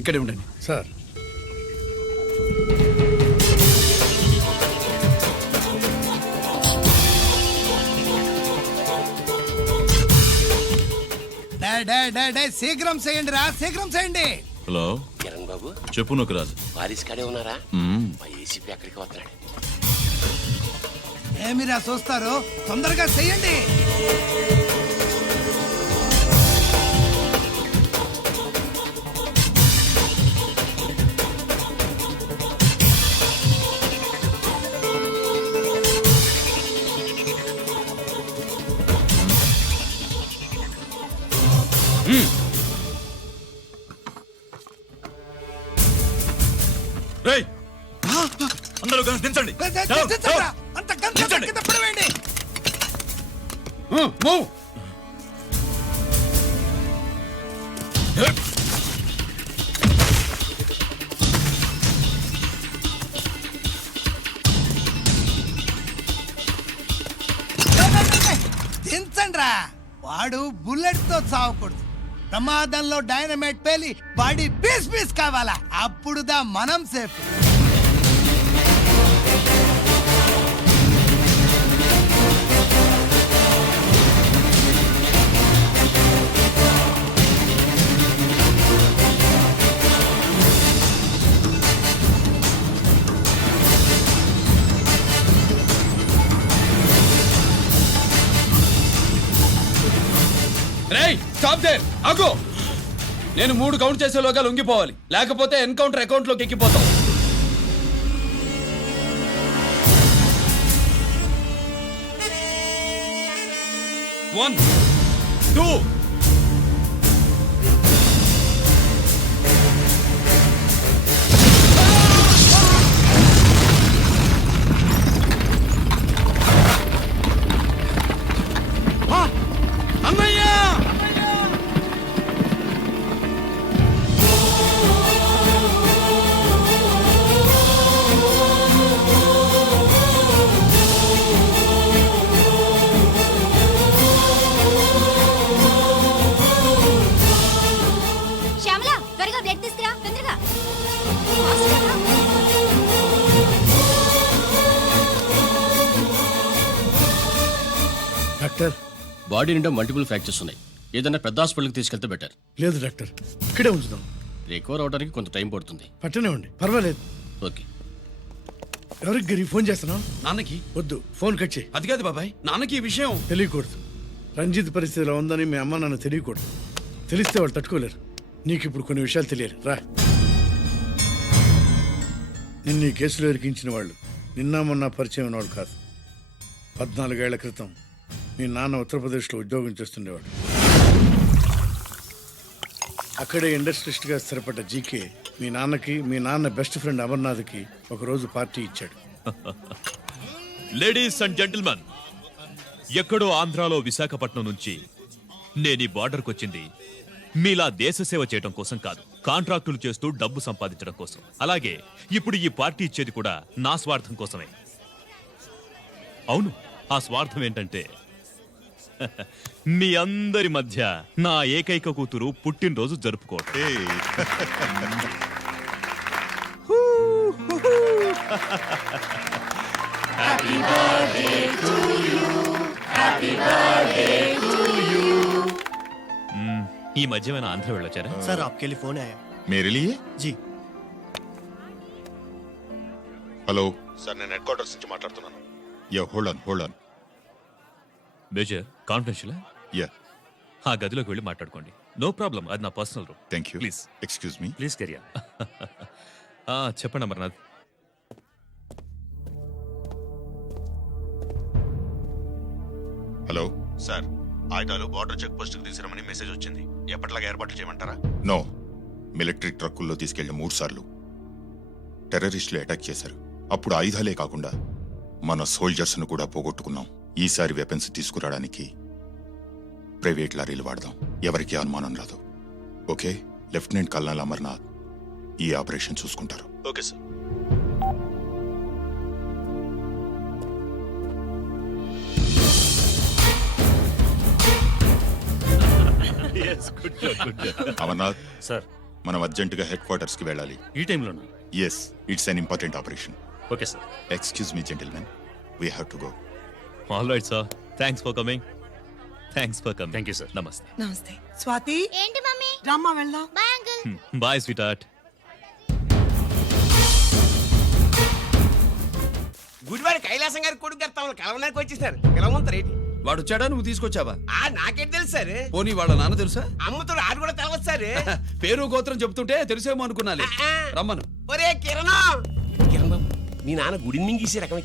ఇక్కడే ఉండండి సార్. శీఘ్రం చేయండి రా, శీఘ్రం చేయండి. హలో కిరణ్ బాబు, చెప్పు నొక్కరాజు. వారిస్ కాడే ఉన్నారా? మా ఏసీపీ ఎక్కడికి వస్తున్నాడు? ఏమిరా చూస్తారు, తొందరగా చెయ్యండి. రేయ్ అందరూ గన్స్ దించండి. అంత గంట కింద పడవేయండి. దించండి రా. వాడు బుల్లెట్ తో చావకూడదు. ప్రమాదంలో డైనమైట్ పేలి బాడీ పీస్ పీస్ కావాలా, అప్పుడుదా మనం సేఫ్. రేయ్ స్టాప్ దేర్, ఆగు. నేను 3 కౌంట్ చేసేలోగా లొంగిపోవాలి, లేకపోతే ఎన్కౌంటర్ అకౌంట్ లోకి ఎక్కిపోతాం. 1 2 శ్యామల, త్వరగా బ్లడ్ తీసుకురా, తొందరగా. డాక్టర్, బాడీ నిండా మల్టిపుల్ ఫ్రాక్చర్స్ ఉన్నాయి. ఏదైనా పెద్ద హాస్పిటల్కి తీసుకెళ్తే బెటర్. లేదు డాక్టర్, ఇక్కడే ఉంచుదాం. రికవర్ అవడానికి కొంత టైం పడుతుంది. పట్టనే ఉండి పర్వాలేదు. ఓకే. ఎవరికి గిరి ఫోన్ చేస్తున్నావు? నాన్నకి. వద్దు, ఫోన్ కట్ చేయి. అది కాదు బాబాయ్, నాన్నకి ఈ విషయం తెలియకూడదు. రంజిత్ పరిస్థితిలో ఉందని మీ అమ్మ నాన్న తెలియకూడదు. తెలిస్తే వాళ్ళు తట్టుకోలేరు. నీకు ఇప్పుడు కొన్ని విషయాలు తెలియాలి. రా. నిన్ను ఈ కేసులో ఇరికించిన వాళ్ళు నిన్న మొన్న పరిచయం ఉన్నవాడు కాదు. 14 ఏళ్ల క్రితం మీ నాన్న ఉత్తరప్రదేశ్లో ఉద్యోగం చేస్తుండేవాడు. అక్కడే ఇండస్ట్రియలిస్ట్గా స్థిరపడ్డ జీకే మీ నాన్నకి, మీ నాన్న బెస్ట్ ఫ్రెండ్ అమర్నాథ్కి ఒకరోజు పార్టీ ఇచ్చాడు. లేడీస్ అండ్ జెంటిల్మెన్, ఎక్కడో ఆంధ్రాలో విశాఖపట్నం నుంచి నేను ఈ బార్డర్కి వచ్చింది మీలా దేశ సేవ చేయడం కోసం కాదు, కాంట్రాక్టులు చేస్తూ డబ్బు సంపాదించడం కోసం. అలాగే ఇప్పుడు ఈ పార్టీ ఇచ్చేది కూడా నా స్వార్థం కోసమే. అవును, ఆ స్వార్థం ఏంటంటే మీ అందరి మధ్య నా ఏకైక కూతురు పుట్టినరోజు జరుపుకోవడం. ఈ మధ్యమైన ఆంధ్ర వెళ్ళొచ్చారా? सर आपके लिए फोन आया। मेरे लिए? जी హలో సార్, నేను హెడ్ క్వార్టర్స్ నుంచి మాట్లాడుతున్నాను. Yeah, hold on. Major confidential. Yeah, ఆ గదిలోకి వెళ్ళి మాట్లాడుకోండి. నో ప్రాబ్లం, అది నా personal room. Thank you. Please excuse me. Please కెరియా. చెప్పండి అమర్నాథ్. హలో సార్, ఆయుధాలు బార్డర్ చెక్ పోస్ట్ కు తీసుకురమని మెసేజ్ వచ్చింది. ఎప్పటిలాగా ఏర్పాట్లు చేయమంటారా? నో, మిలిటరీ ట్రక్కుల్లో తీసుకెళ్లిన 3 సార్లు టెర్రరిస్టులు అటాక్ చేశారు. అప్పుడు ఆయుధాలే కాకుండా మన సోల్జర్స్ ను కూడా పోగొట్టుకున్నాం. ఈసారి వెపన్స్ తీసుకురావడానికి ప్రైవేట్ లారీలు వాడదాం. ఎవరికీ అనుమానం రాదు. ఓకే? లెఫ్టినెంట్ కల్నల్ అమర్నాథ్ ఈ ఆపరేషన్ చూసుకుంటారు. Okay sir. అమర్నాథ్ సార్, మనం అర్జెంటుగా హెడ్ క్వార్టర్స్ కి వెళ్ళాలి. ఈ టైంలోనా? Yes, it's an important operation. Okay sir. Excuse me gentlemen, we have to go. All right sir, thanks for coming. Thanks for coming. Thank you sir. నమస్తే. నమస్తే స్వాతి. ఏంటి mummy? రామ్మా వెళ్దాం. Bye uncle. Bye sweetheart. గుడివారి కైలాసం గారి కొడుకు గారు తమను కలవడానికి వచ్చేసారు. పిలవంతరేటి? వాడు వచ్చాడా, నువ్వు తీసుకొచ్చావా? నాకేం తెలుసు సార్. పోనీ వాళ్ళ నాన్న తెలుసా? అమ్మతో ఆడు కూడా తెలవచ్చు సార్. పేరు గోత్రం చెప్తుంటే తెలిసేమో అనుకున్నాలే. రమ్మను. ఒరే కిరణం, కిరణ్ బాబు, మీ నాన్న గుడిని మింగేసే రకం